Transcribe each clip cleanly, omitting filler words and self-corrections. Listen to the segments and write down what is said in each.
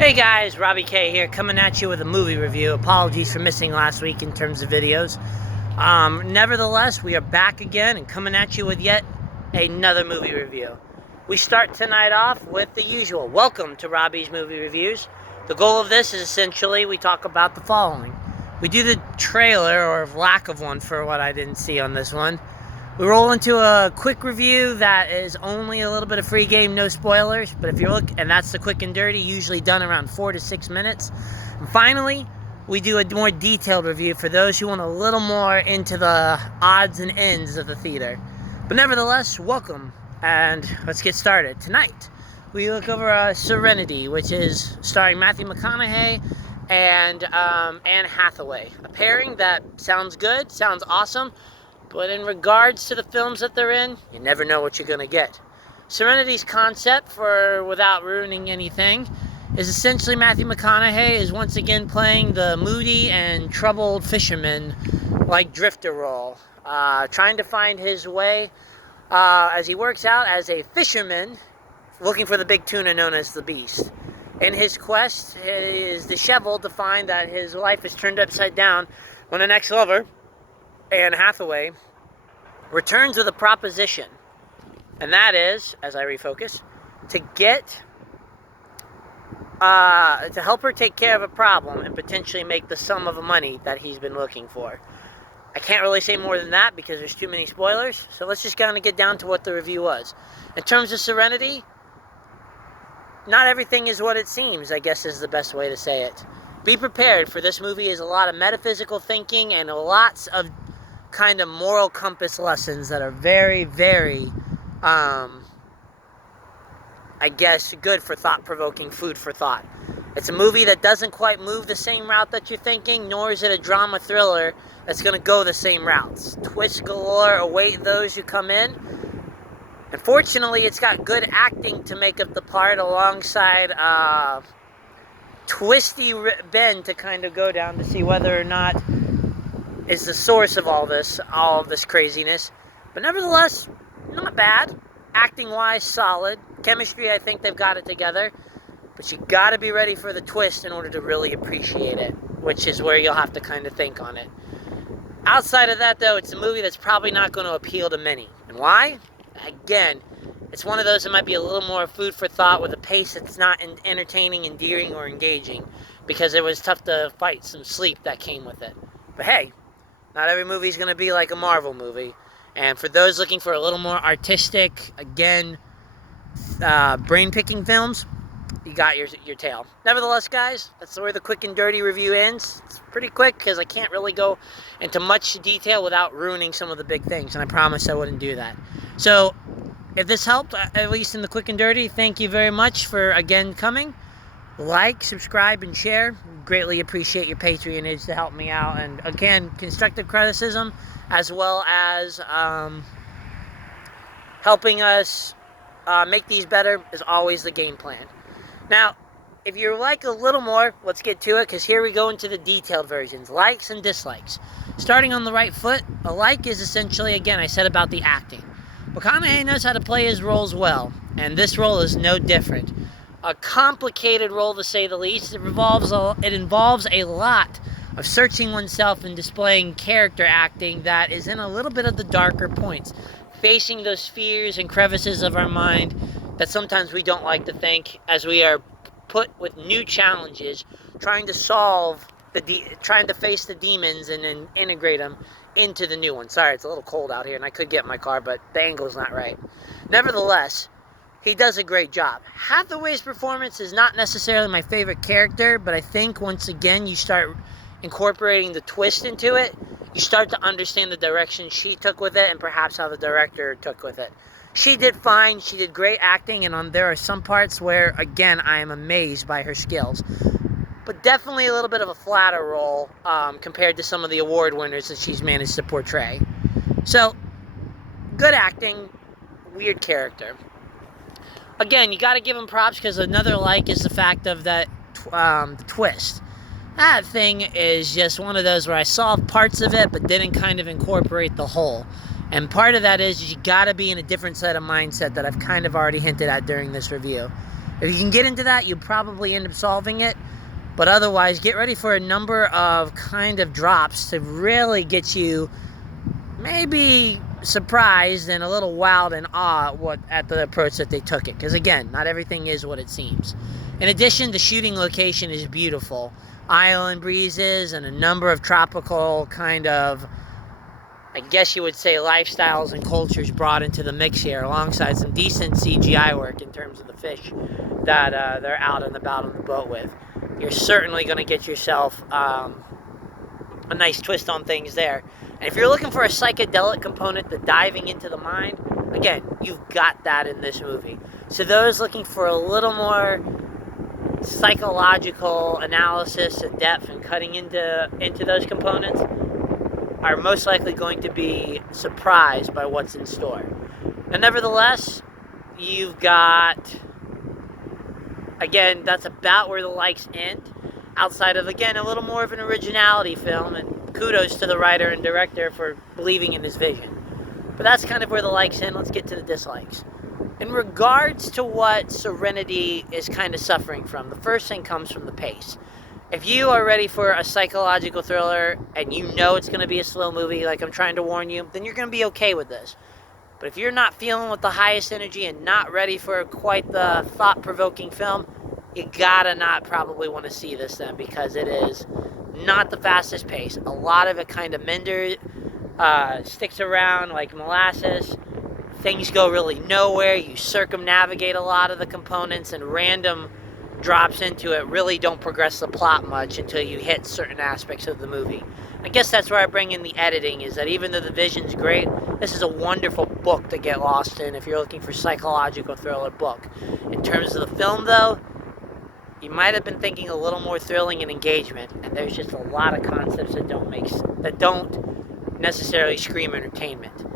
Hey guys, Robbie K here, coming at you with a movie review. Apologies for missing last week in terms of videos. Nevertheless, we are back again and coming at you with yet another movie review. We start tonight off with the usual. Welcome to Robbie's Movie Reviews. The goal of this is essentially we talk about the following. We do the trailer, or lack of one for what I didn't see on this one. We roll into a quick review that is only a little bit of free game, no spoilers. But if you look, and that's the quick and dirty, usually done around 4 to 6 minutes. And finally, we do a more detailed review for those who want a little more into the odds and ends of the theater. But nevertheless, welcome, and let's get started. Tonight, we look over Serenity, which is starring Matthew McConaughey and Anne Hathaway. A pairing that sounds good, sounds awesome. But in regards to the films that they're in, you never know what you're going to get. Serenity's concept, for without ruining anything, is essentially Matthew McConaughey is once again playing the moody and troubled fisherman, like drifter role, trying to find his way as he works out as a fisherman, looking for the big tuna known as the Beast. In his quest, he is disheveled to find that his life is turned upside down when an ex-lover, Anne Hathaway, returns with a proposition, and that is, as I refocus, to help her take care of a problem and potentially make the sum of money that he's been looking for. I can't really say more than that because there's too many spoilers, so let's just kind of get down to what the review was. In terms of Serenity, not everything is what it seems, I guess is the best way to say it. Be prepared, for this movie is a lot of metaphysical thinking and lots of kind of moral compass lessons that are very, very, I guess, good for thought-provoking, food for thought. It's a movie that doesn't quite move the same route that you're thinking, nor is it a drama thriller that's going to go the same routes. Twists galore await those who come in. Unfortunately, it's got good acting to make up the part alongside twisty bend to kind of go down to see whether or not is the source of all of this craziness. But nevertheless, not bad. Acting-wise, solid. Chemistry, I think they've got it together. But you got to be ready for the twist in order to really appreciate it, which is where you'll have to kind of think on it. Outside of that, though, it's a movie that's probably not going to appeal to many. And why? Again, it's one of those that might be a little more food for thought with a pace that's not entertaining, endearing, or engaging, because it was tough to fight some sleep that came with it. But hey, not every movie is going to be like a Marvel movie. And for those looking for a little more artistic, again, brain-picking films, you got your tail. Nevertheless, guys, that's where the quick and dirty review ends. It's pretty quick because I can't really go into much detail without ruining some of the big things, and I promised I wouldn't do that. So, if this helped, at least in the quick and dirty, thank you very much for, again, coming. Like, subscribe, and share. Greatly appreciate your patronage to help me out. And again, constructive criticism as well as helping us make these better is always the game plan. Now, if you like a little more, let's get to it, because here we go into the detailed versions. Likes and dislikes. Starting on the right foot, a like is essentially, again, I said about the acting. McConaughey knows how to play his roles well, and this role is no different. A complicated role, to say the least. It involves a lot of searching oneself and displaying character acting that is in a little bit of the darker points, facing those fears and crevices of our mind that sometimes we don't like to think, as we are put with new challenges, trying to face the demons and then integrate them into the new one. Sorry, it's a little cold out here, and I could get in my car, but the angle's not right. Nevertheless, he does a great job. Hathaway's performance is not necessarily my favorite character, but I think once again you start incorporating the twist into it, you start to understand the direction she took with it and perhaps how the director took with it. She did fine. She did great acting, and there are some parts where, again, I am amazed by her skills. But definitely a little bit of a flatter role compared to some of the award winners that she's managed to portray. So, good acting, weird character. Again, you got to give him props because another like is the fact of that twist. That thing is just one of those where I saw parts of it but didn't kind of incorporate the whole. And part of that is you got to be in a different set of mindset that I've kind of already hinted at during this review. If you can get into that, you'll probably end up solving it. But otherwise, get ready for a number of kind of drops to really get you maybe surprised and a little wowed and awed at the approach that they took it. Because again, not everything is what it seems. In addition, the shooting location is beautiful. Island breezes and a number of tropical kind of, I guess you would say, lifestyles and cultures brought into the mix here, alongside some decent CGI work in terms of the fish that they're out and about on the boat with. You're certainly going to get yourself a nice twist on things there. And if you're looking for a psychedelic component, the diving into the mind, again, you've got that in this movie. So those looking for a little more psychological analysis and depth and cutting into those components are most likely going to be surprised by what's in store. And nevertheless, you've got, again, that's about where the likes end, outside of, again, a little more of an originality film, and kudos to the writer and director for believing in his vision. But that's kind of where the likes end. Let's get to the dislikes. In regards to what Serenity is kind of suffering from, the first thing comes from the pace. If you are ready for a psychological thriller and you know it's going to be a slow movie, like I'm trying to warn you, then you're going to be okay with this. But if you're not feeling with the highest energy and not ready for quite the thought-provoking film, you gotta not probably want to see this then, because it is not the fastest pace. A lot of it kind of sticks around like molasses. Things go really nowhere. You circumnavigate a lot of the components, and random drops into it really don't progress the plot much until you hit certain aspects of the movie. I guess that's where I bring in the editing, is that even though the vision's great, this is a wonderful book to get lost in if you're looking for psychological thriller book. In terms of the film, though, you might have been thinking a little more thrilling and engagement, and there's just a lot of concepts that don't necessarily scream entertainment.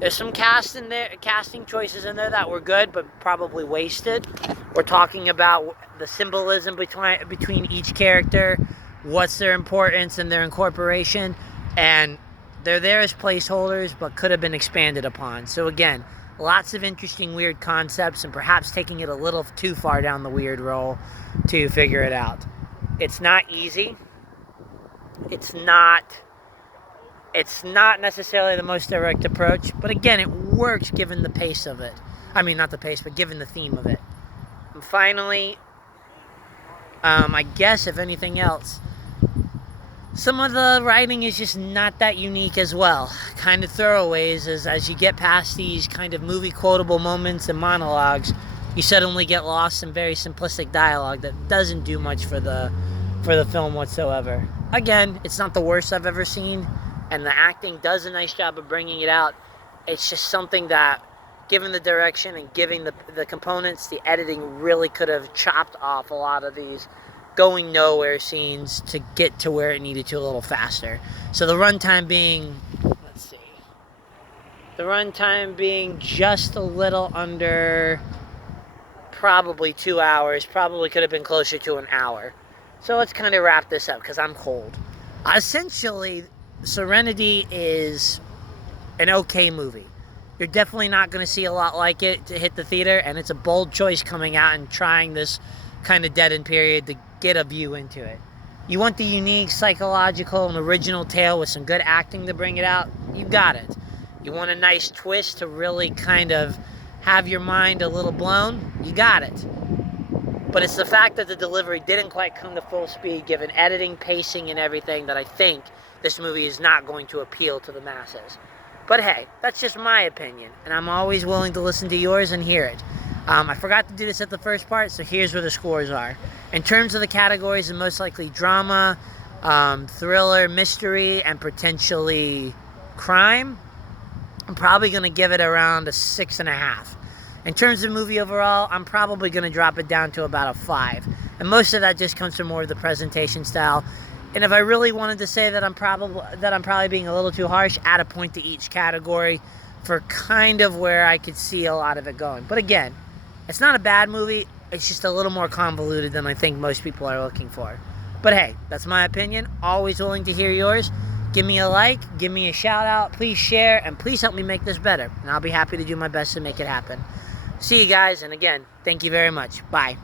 There's some casting choices in there that were good, but probably wasted. We're talking about the symbolism between each character, what's their importance and their incorporation, and they're there as placeholders, but could have been expanded upon. So again, lots of interesting, weird concepts, and perhaps taking it a little too far down the weird roll to figure it out. It's not easy. It's not necessarily the most direct approach, but again, it works given the pace of it. I mean, not the pace, but given the theme of it. And finally, I guess if anything else, some of the writing is just not that unique as well. Kind of throwaways, as you get past these kind of movie quotable moments and monologues, you suddenly get lost in very simplistic dialogue that doesn't do much for the film whatsoever. Again, it's not the worst I've ever seen, and the acting does a nice job of bringing it out. It's just something that, given the direction and giving the components, the editing really could have chopped off a lot of these going nowhere scenes to get to where it needed to a little faster. So the runtime being, just a little under probably 2 hours, probably could have been closer to an hour. So let's kind of wrap this up because I'm cold. Essentially, Serenity is an okay movie. You're definitely not going to see a lot like it to hit the theater, and it's a bold choice coming out and trying this kind of dead-end period to get a view into it. You want the unique, psychological, and original tale with some good acting to bring it out? You got it. You want a nice twist to really kind of have your mind a little blown? You got it. But it's the fact that the delivery didn't quite come to full speed, given editing, pacing, and everything, that I think this movie is not going to appeal to the masses. But hey, that's just my opinion, and I'm always willing to listen to yours and hear it. I forgot to do this at the first part, so here's where the scores are. In terms of the categories, the most likely drama, thriller, mystery, and potentially crime, I'm probably going to give it around a 6.5. In terms of movie overall, I'm probably going to drop it down to about a 5. And most of that just comes from more of the presentation style. And if I really wanted to say that I'm probably being a little too harsh, add a point to each category for kind of where I could see a lot of it going. But again, it's not a bad movie. It's just a little more convoluted than I think most people are looking for. But hey, that's my opinion. Always willing to hear yours. Give me a like, give me a shout out, please share, and please help me make this better. And I'll be happy to do my best to make it happen. See you guys, and again, thank you very much. Bye.